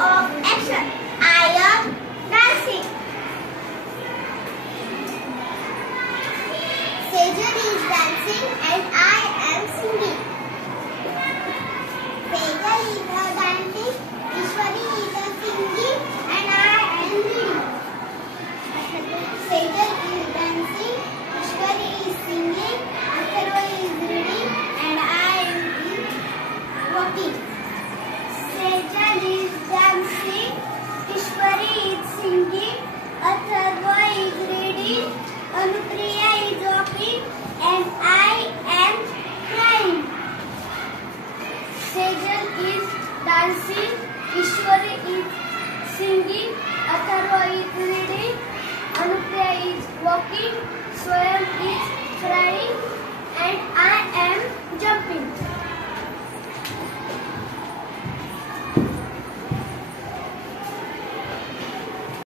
of action. I am dancing. Sejal is dancing and I am singing. Sejal is dancing, Ishwari is singing and I am reading. Sejal is dancing, Ishwari is singing, Atharva is reading and I am walking. Sejal is dancing, Ishwari is singing, Atharva is reading, Anupriya is walking and I am crying. Sejal is dancing, Ishwari is singing, Atharva is reading, Anupriya is walking, Swayam is crying and I am jumping.